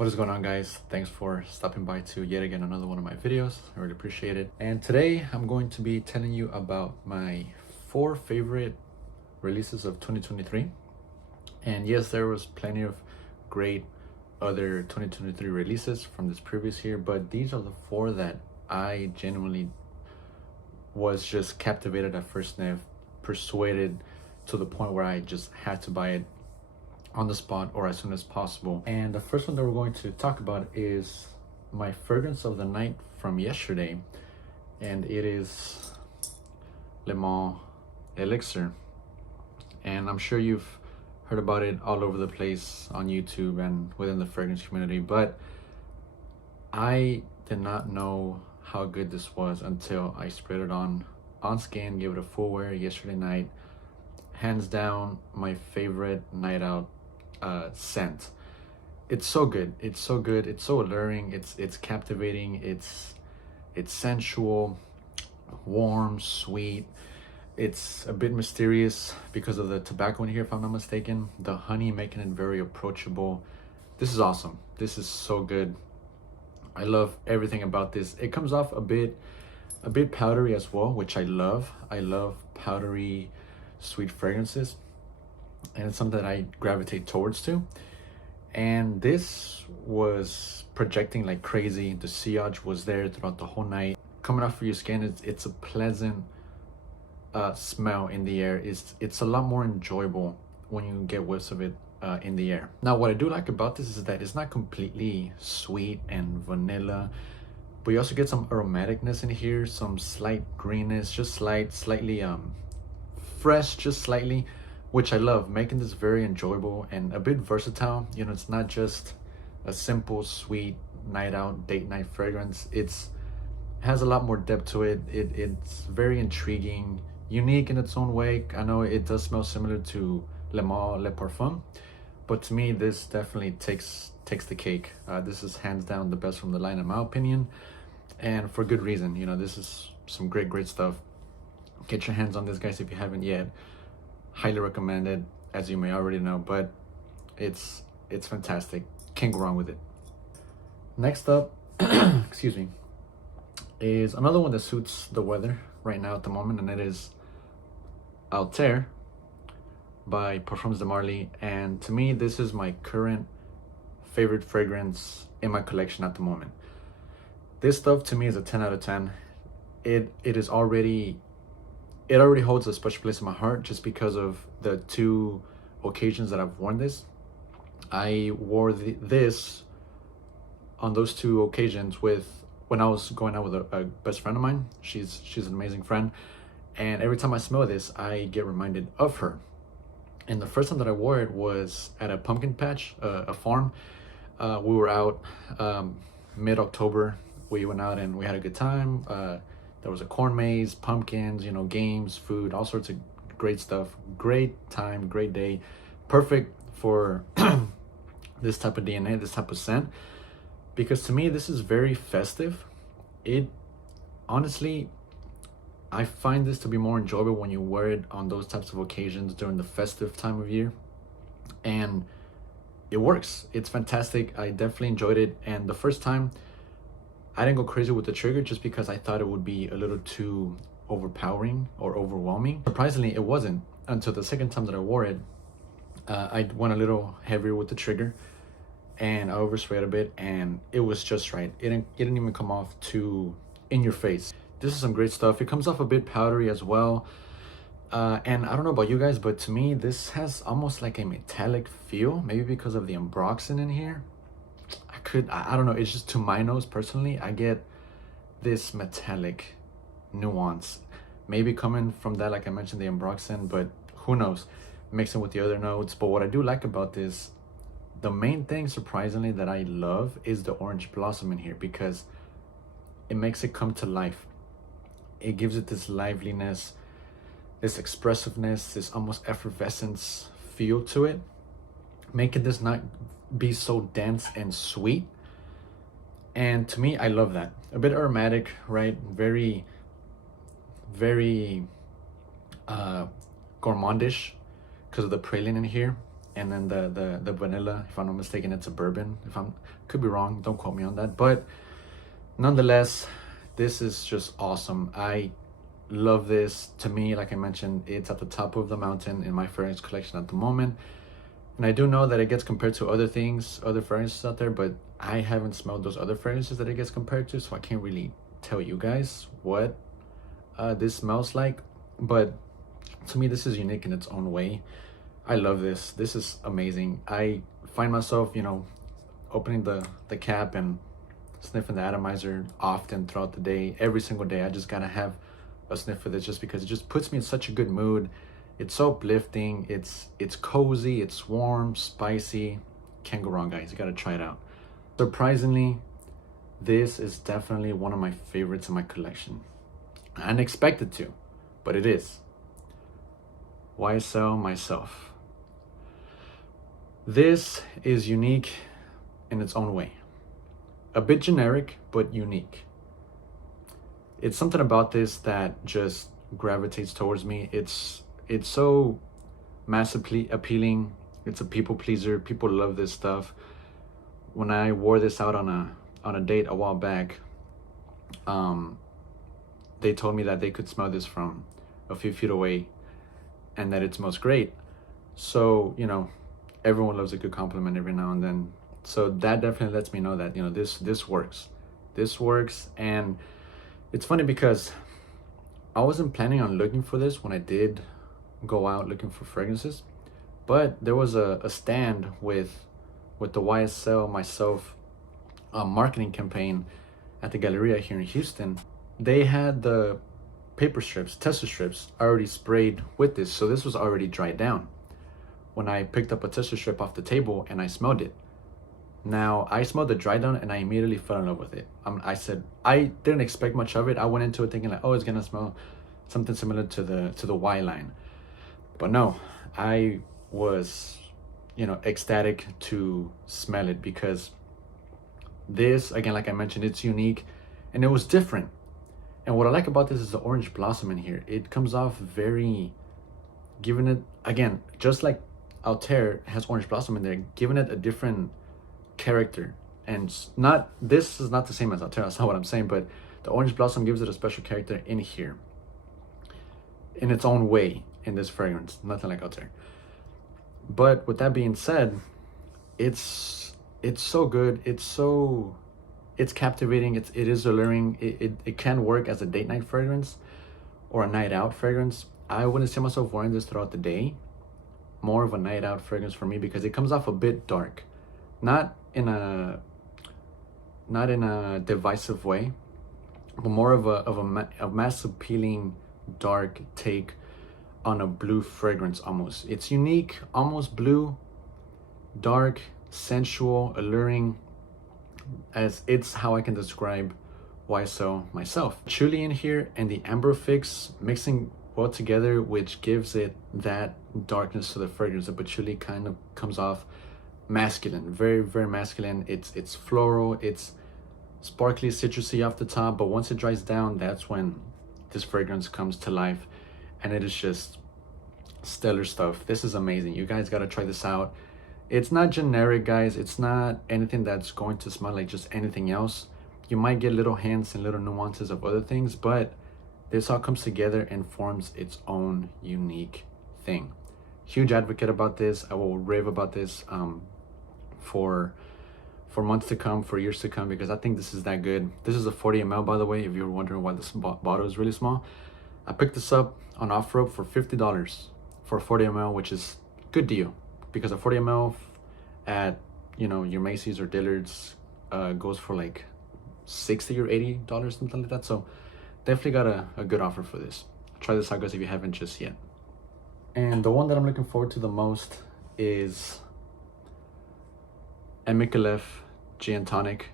What is going on, guys? Thanks for stopping by to yet again another one of my videos. I really appreciate it. And today I'm going to be telling you about my 4 favorite releases of 2023. And yes, there was plenty of great other 2023 releases from this previous year, but these are the 4 that I genuinely was just captivated at first sniff, persuaded to the point where I just had to buy it on the spot or as soon as possible. And the first one that we're going to talk about is my fragrance of the night from yesterday, and it is Le Mans Elixir. And I'm sure you've heard about it all over the place on YouTube and within the fragrance community, but I did not know how good this was until I sprayed it on skin, gave it a full wear yesterday night. Hands down my favorite night out scent. It's so good, it's so good, it's so alluring, it's captivating, it's sensual, warm, sweet. It's a bit mysterious because of the tobacco in here, if I'm not mistaken, the honey making it very approachable. This is awesome. This is so good. I love everything about this. It comes off a bit powdery as well, which I love. I love powdery sweet fragrances, and it's something that I gravitate towards too. And this was projecting like crazy. The sillage was there throughout the whole night. Coming off of your skin, it's a pleasant smell in the air. It's a lot more enjoyable when you get whiffs of it in the air. Now, what I do like about this is that it's not completely sweet and vanilla, but you also get some aromaticness in here, some slight greenness, just slightly fresh, just slightly, which I love, making this very enjoyable and a bit versatile. You know, it's not just a simple sweet night out date night fragrance. It has a lot more depth to it. It's very intriguing, unique in its own way. I know it does smell similar to Le Mans Le Parfum, but to me this definitely takes the cake. This is hands down the best from the line in my opinion, and for good reason. You know, this is some great stuff. Get your hands on this, guys, if you haven't yet. Highly recommend it, as you may already know, but it's fantastic. Can't go wrong with it. Next up, excuse me, is another one that suits the weather right now at the moment, and it is Altair by Parfums de Marly. And to me, this is my current favorite fragrance in my collection at the moment. This stuff to me is a 10 out of 10. It already holds a special place in my heart just because of the 2 occasions that I've worn this. I wore this on those 2 occasions when I was going out with a best friend of mine. She's an amazing friend, and every time I smell this, I get reminded of her. And the first time that I wore it was at a pumpkin patch, a farm. We were out mid-October. We went out and we had a good time. There was a corn maze, pumpkins, you know, games, food, all sorts of great stuff. Great time, great day. Perfect for this type of DNA, this type of scent. Because to me, this is very festive. Honestly, I find this to be more enjoyable when you wear it on those types of occasions during the festive time of year. And it works. It's fantastic. I definitely enjoyed it. And the first time, I didn't go crazy with the trigger just because I thought it would be a little too overpowering or overwhelming. Surprisingly, it wasn't until the second time that I wore it. I went a little heavier with the trigger and I oversprayed a bit, and it was just right. It didn't even come off too in your face. This is some great stuff. It comes off a bit powdery as well. And I don't know about you guys, but to me, this has almost like a metallic feel, maybe because of the ambroxan in here. I don't know, it's just to my nose personally, I get this metallic nuance, maybe coming from that, like I mentioned, the ambroxan, but who knows, mixing with the other notes. But what I do like about this, the main thing surprisingly that I love, is the orange blossom in here, because it makes it come to life. It gives it this liveliness, this expressiveness, this almost effervescence feel to it, making this not be so dense and sweet. And to me, I love that. A bit aromatic, right? Very gourmandish because of the praline in here. and then the vanilla, if I'm not mistaken, it's a bourbon. If I'm could be wrong, don't quote me on that. But nonetheless, this is just awesome. I love this. To me, like I mentioned, it's at the top of the mountain in my fragrance collection at the moment. And I do know that it gets compared to other things, other fragrances out there, but I haven't smelled those other fragrances that it gets compared to, so I can't really tell you guys what this smells like. But to me, this is unique in its own way. I love this. This is amazing. I find myself, opening the cap and sniffing the atomizer often throughout the day. Every single day, I just gotta have a sniff of this just because it just puts me in such a good mood. It's so uplifting. It's cozy. It's warm, spicy. Can't go wrong, guys. You gotta try it out. Surprisingly, this is definitely one of my favorites in my collection. I didn't expect it to, but it is. YSL Myself. This is unique in its own way. A bit generic, but unique. It's something about this that just gravitates towards me. It's so massively appealing. It's a people pleaser. People love this stuff. When I wore this out on a date a while back, they told me that they could smell this from a few feet away and that it smells great. So, everyone loves a good compliment every now and then. So that definitely lets me know that, this works. This works. And it's funny because I wasn't planning on looking for this when I did go out looking for fragrances, but there was a stand with the YSL Myself marketing campaign at the Galleria here in Houston. They had the paper strips, tester strips, already sprayed with this, so this was already dried down. When I picked up a tester strip off the table and I smelled it, now I smelled the dry down and I immediately fell in love with it. I said I didn't expect much of it. I went into it thinking like, oh, it's gonna smell something similar to the Y line, but no, I was ecstatic to smell it because this, again, like I mentioned, it's unique and it was different. And what I like about this is the orange blossom in here. It comes off very, giving it, again, just like Altair has orange blossom in there, giving it a different character. And this is not the same as Altair, that's not what I'm saying, but the orange blossom gives it a special character in here, in its own way, in this fragrance. Nothing like Altair. But with that being said, it's so good. It's captivating. It is alluring. It can work as a date night fragrance or a night out fragrance. I wouldn't see myself wearing this throughout the day. More of a night out fragrance for me because it comes off a bit dark, not in a divisive way, but more of a mass appealing dark take on a blue fragrance almost. It's unique, almost blue, dark, sensual, alluring, as it's how I can describe YSL Myself. Patchouli in here and the amber fix mixing well together, which gives it that darkness to the fragrance. The patchouli kind of comes off masculine, very, very masculine. It's floral, it's sparkly, citrusy off the top, but once it dries down, that's when this fragrance comes to life, and it is just stellar stuff. This is amazing. You guys gotta try this out. It's not generic, guys. It's not anything that's going to smell like just anything else. You might get little hints and little nuances of other things, but this all comes together and forms its own unique thing. Huge advocate about this. I will rave about this for months to come, for years to come, because I think this is that good. This is a 40 ml, by the way, if you were wondering why this bottle is really small. I picked this up on OfferUp for $50 for 40 ml, which is a good deal, because a 40 ml at your Macy's or Dillard's goes for like $60 or $80, something like that. So definitely got a good offer for this. Try this out, guys, if you haven't just yet. And the one that I'm looking forward to the most is Micallef Gin Tonic.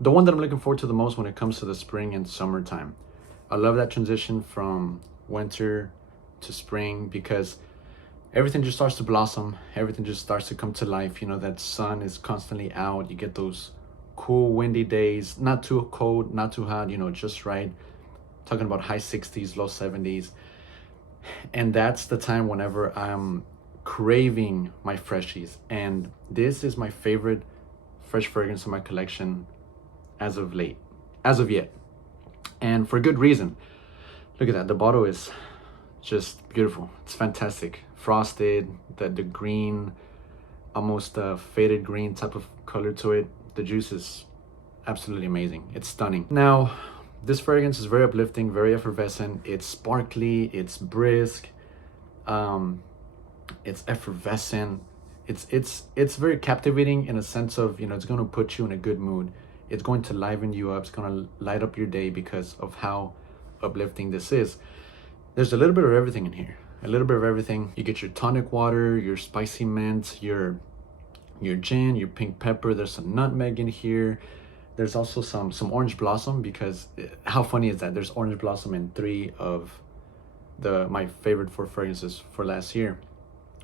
The one that I'm looking forward to the most when it comes to the spring and summertime. I love that transition from winter to spring because everything just starts to blossom. Everything just starts to come to life. That sun is constantly out. You get those cool, windy days. Not too cold, not too hot, just right. Talking about high 60s, low 70s. And that's the time whenever I'm craving my freshies, and this is my favorite fresh fragrance in my collection as of yet, and for good reason. Look at that, the bottle is just beautiful. It's fantastic, frosted, the green, almost a faded green type of color to it. The juice is absolutely amazing. It's stunning. Now, this fragrance is very uplifting, very effervescent. It's sparkly, it's brisk, it's effervescent. It's very captivating in a sense of, you know, it's going to put you in a good mood. It's going to liven you up. It's going to light up your day because of how uplifting this is. There's a little bit of everything in here. A little bit of everything. You get your tonic water, your spicy mint, your gin, your pink pepper. There's some nutmeg in here. There's also some orange blossom, because how funny is that? There's orange blossom in 3 of my favorite 4 fragrances for last year.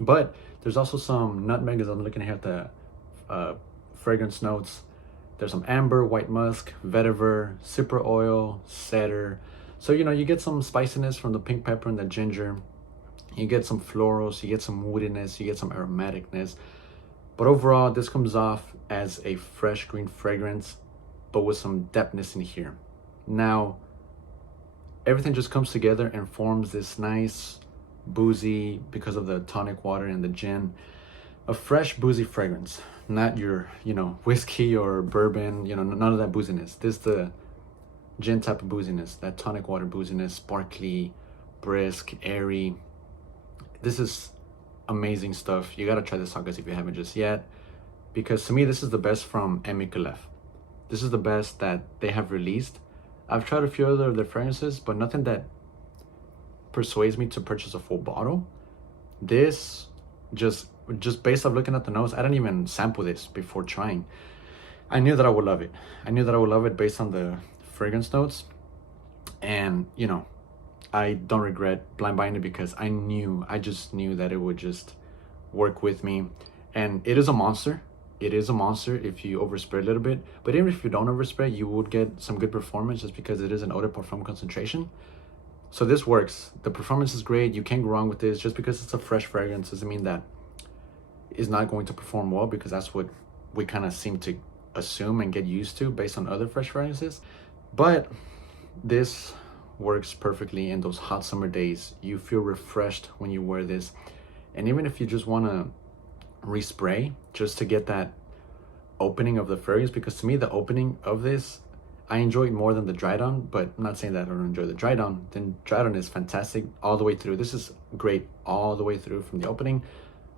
But there's also some nutmeg, as I'm looking here at the fragrance notes. There's some amber, white musk, vetiver, cypre oil, cedar. So, you know, you get some spiciness from the pink pepper and the ginger. You get some florals, you get some woodiness, you get some aromaticness. But overall, this comes off as a fresh green fragrance, but with some depthness in here. Now, everything just comes together and forms this nice, boozy, because of the tonic water and the gin, a fresh, boozy fragrance. Not your, you know, whiskey or bourbon, you know, none of that booziness. This is the gin type of booziness, that tonic water booziness, sparkly, brisk, airy. This is amazing stuff. You gotta try this out, guys, if you haven't just yet, because to me, this is the best from Elixir. This is the best that they have released. I've tried a few other of their fragrances, but nothing that persuades me to purchase a full bottle. This, just based off looking at the nose, I didn't even sample this before trying. I knew that I would love it. I knew that I would love it based on the fragrance notes, and you know, I don't regret blind buying it, because I just knew that it would just work with me. And it is a monster. It is a monster if you overspray a little bit, but even if you don't overspray, you would get some good performance, just because it is an eau de parfum concentration. So this works. The performance is great. You can't go wrong with this. Just because it's a fresh fragrance doesn't mean that it's not going to perform well, because that's what we kind of seem to assume and get used to based on other fresh fragrances. But this works perfectly in those hot summer days. You feel refreshed when you wear this. And even if you just want to respray, just to get that opening of the fragrance, because to me, the opening of this, I enjoy it more than the dry down. But I'm not saying that I don't enjoy the dry down. The dry down is fantastic all the way through. This is great all the way through, from the opening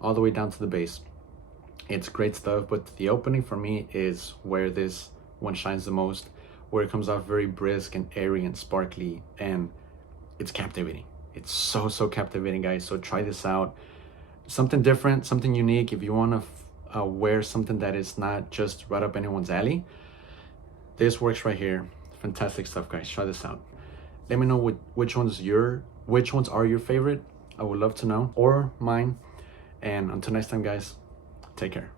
all the way down to the base. It's great stuff, but the opening for me is where this one shines the most, where it comes off very brisk and airy and sparkly, and it's captivating. It's so captivating, guys. So try this out. Something different, something unique. If you want to wear something that is not just right up anyone's alley, this works right here. Fantastic stuff, guys. Try this out. Let me know which ones are your favorite. I would love to know, or mine. And until next time, guys, take care.